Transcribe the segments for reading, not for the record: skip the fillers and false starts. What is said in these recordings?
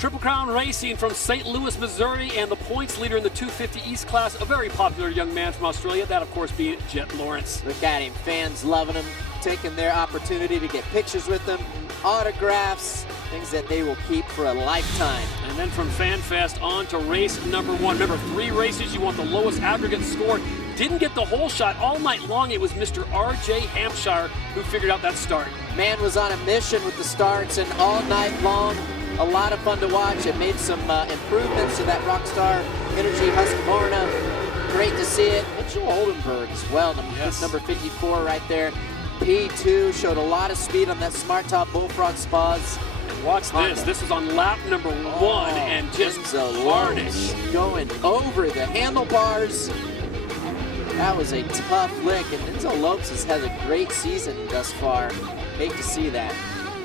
Triple Crown Racing from St. Louis, Missouri, and the points leader in the 250 East class, a very popular young man from Australia, that of course being Jet Lawrence. Look at him, fans loving him, taking their opportunity to get pictures with him, autographs, things that they will keep for a lifetime. And then from FanFest on to race number 1. Remember, 3 races, you want the lowest aggregate score. Didn't get the whole shot all night long. It was Mr. R.J. Hampshire who figured out that start. Man was on a mission with the starts, and all night long, a lot of fun to watch. It made some improvements to that Rockstar Energy Husqvarna. Great to see it. Mitchell Oldenburg as well, number 54 right there. P2 showed a lot of speed on that Smart Top Bullfrog Spas. And watch this. This is on lap number 1 and just carnage. Going over the handlebars. That was a tough lick, and Enzo Lopes has had a great season thus far. Hate to see that.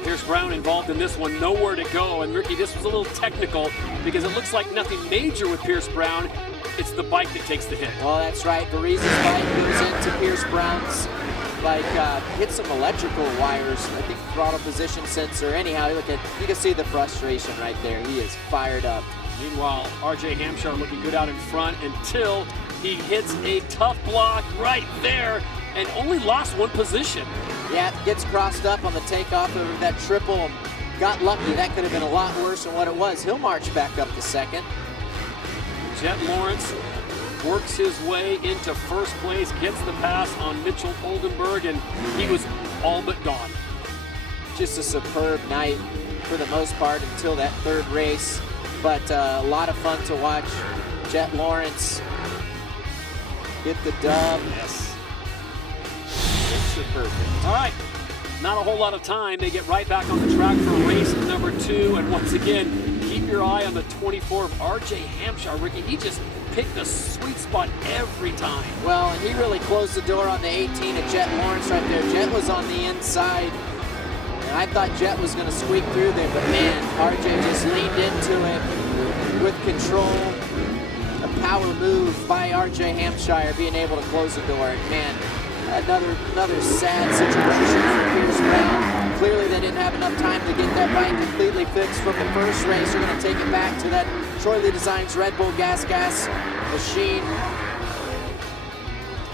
Pierce Brown involved in this one, nowhere to go. And Ricky, this was a little technical because it looks like nothing major with Pierce Brown. It's the bike that takes the hit. Well, that's right. Barise's bike goes into Pierce Brown's bike, hit some electrical wires. I think throttle position sensor. Anyhow, you can see the frustration right there. He is fired up. Meanwhile, R.J. Hampshire looking good out in front until he hits a tough block right there and only lost 1 position. Yeah, gets crossed up on the takeoff of that triple. Got lucky. That could have been a lot worse than what it was. He'll march back up to second. Jet Lawrence works his way into first place, gets the pass on Mitchell Oldenburg, and he was all but gone. Just a superb night for the most part until that 3rd race, but a lot of fun to watch. Jet Lawrence get the dub. Yes. Superb. All right, not a whole lot of time. They get right back on the track for race number 2, and once again, keep your eye on the 24 of R.J. Hampshire. Ricky, he just picked the sweet spot every time. Well, and he really closed the door on the 18 of Jet Lawrence right there. Jet was on the inside, and I thought Jet was going to squeak through there, but man, R.J. just leaned into it with control. A power move by R.J. Hampshire being able to close the door, and man, another sad situation for Pierce Brown. Clearly they didn't have enough time to get that bike completely fixed from the first race. They're going to take it back to that Troy Lee Designs Red Bull gas machine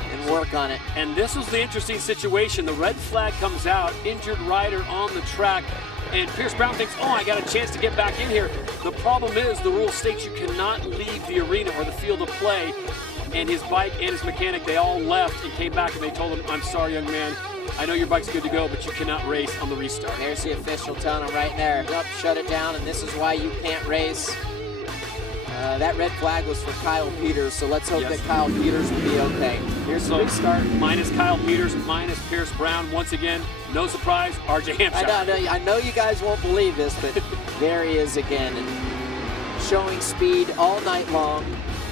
and work on it. And this was the interesting situation. The red flag comes out, injured rider on the track, and Pierce Brown thinks, oh, I got a chance to get back in here. The problem is the rule states you cannot leave the arena or the field of play. And his bike and his mechanic, they all left and came back, and they told him, I'm sorry, young man. I know your bike's good to go, but you cannot race on the restart. There's the official telling him right there, yep, shut it down, and this is why you can't race. That red flag was for Kyle Peters, so let's hope that Kyle Peters will be okay. Here's the restart. Minus Kyle Peters, minus Pierce Brown. Once again, no surprise, R.J. Hampshire. I know you guys won't believe this, but there he is again, and showing speed all night long.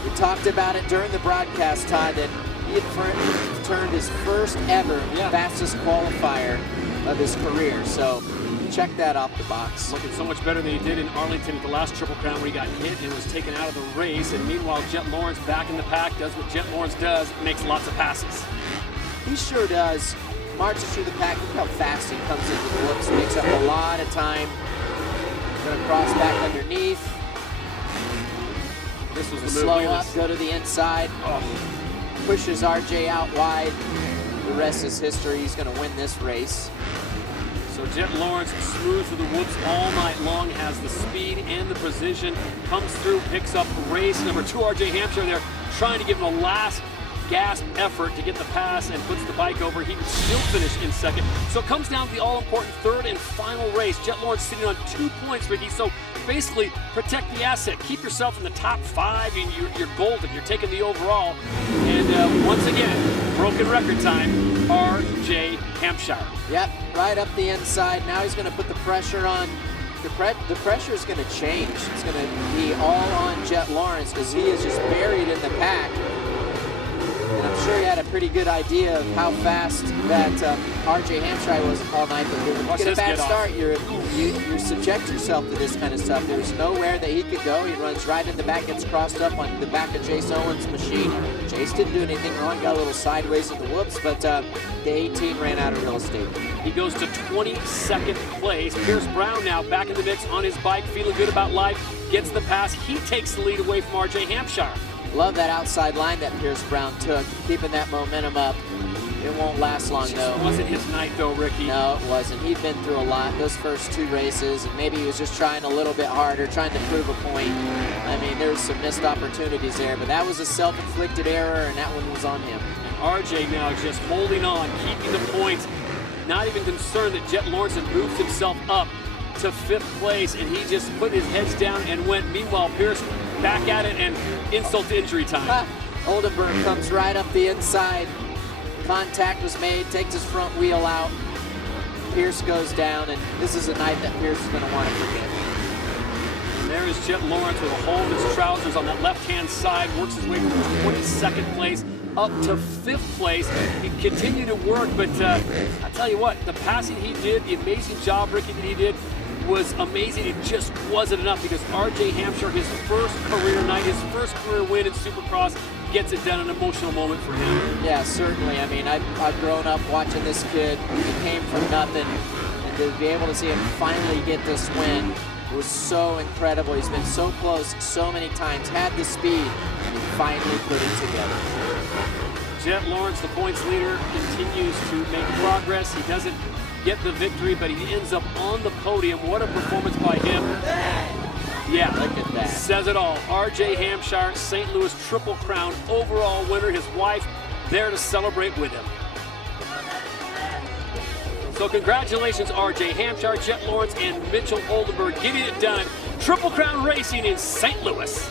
We talked about it during the broadcast, Todd, that he had turned his first ever fastest qualifier of his career. So check that off the box. Looking so much better than he did in Arlington at the last Triple Crown where he got hit and was taken out of the race. And meanwhile, Jet Lawrence back in the pack, does what Jet Lawrence does, makes lots of passes. He sure does. Marches through the pack. Look how fast he comes into the whoops. Makes up a lot of time. Gonna cross back underneath. This was the slow up, go to the inside. Pushes RJ out wide. The rest is history. He's going to win this race. So Jet Lawrence smooth through the whoops all night long, has the speed and the precision, comes through, picks up race number 2. RJ Hampshire there trying to give him a last gasp effort to get the pass and puts the bike over. He can still finish in second. So it comes down to the all-important 3rd and final race. Jet Lawrence sitting on 2 points, Ricky. So basically, protect the asset. Keep yourself in the top 5, and you're golden. You're taking the overall. And once again, broken record time, R.J. Hampshire. Yep, right up the inside. Now he's going to put the pressure on. The pressure is going to change. It's going to be all on Jet Lawrence because he is just buried in the pack. And I'm sure he had a pretty good idea of how fast that RJ Hampshire was all night. But when you get a bad start, you subject yourself to this kind of stuff. There's nowhere that he could go. He runs right in the back, gets crossed up on the back of Chase Owens' machine. Chase didn't do anything wrong, got a little sideways in the whoops, but the 18 ran out of real estate. He goes to 22nd place. Pierce Brown now back in the mix on his bike, feeling good about life, gets the pass. He takes the lead away from RJ Hampshire. Love that outside line that Pierce Brown took, keeping that momentum up. It won't last long, though. It wasn't his night, though, Ricky. No, it wasn't. He'd been through a lot those first 2 races, and maybe he was just trying a little bit harder, trying to prove a point. I mean, there's some missed opportunities there, but that was a self-inflicted error, and that one was on him. And RJ now just holding on, keeping the points, not even concerned that Jet Lawrence had moved himself up to 5th place, and he just put his heads down and went. Meanwhile, Pierce back at it, and insult to injury time. Oldenburg comes right up the inside. Contact was made, takes his front wheel out. Pierce goes down, and this is a night that Pierce is going to want to forget. And there is Jet Lawrence with a hole in his trousers on that left-hand side, works his way from 22nd place up to 5th place. He continued to work, but I tell you what, the passing he did, the amazing job, Ricky, that he did, was amazing. It just wasn't enough because RJ Hampshire, his first career night, his first career win in Supercross, gets it done, an emotional moment for him. Yeah, certainly. I mean, I've grown up watching this kid. He came from nothing, and to be able to see him finally get this win was so incredible. He's been so close so many times, had the speed, and he finally put it together. Jet Lawrence, the points leader, continues to make progress. He doesn't get the victory, but he ends up on the podium. What a performance by him. Yeah, look at that. Says it all. RJ Hampshire, St. Louis Triple Crown overall winner. His wife there to celebrate with him. So congratulations, RJ Hampshire, Jet Lawrence, and Mitchell Oldenburg getting it done. Triple Crown Racing in St. Louis.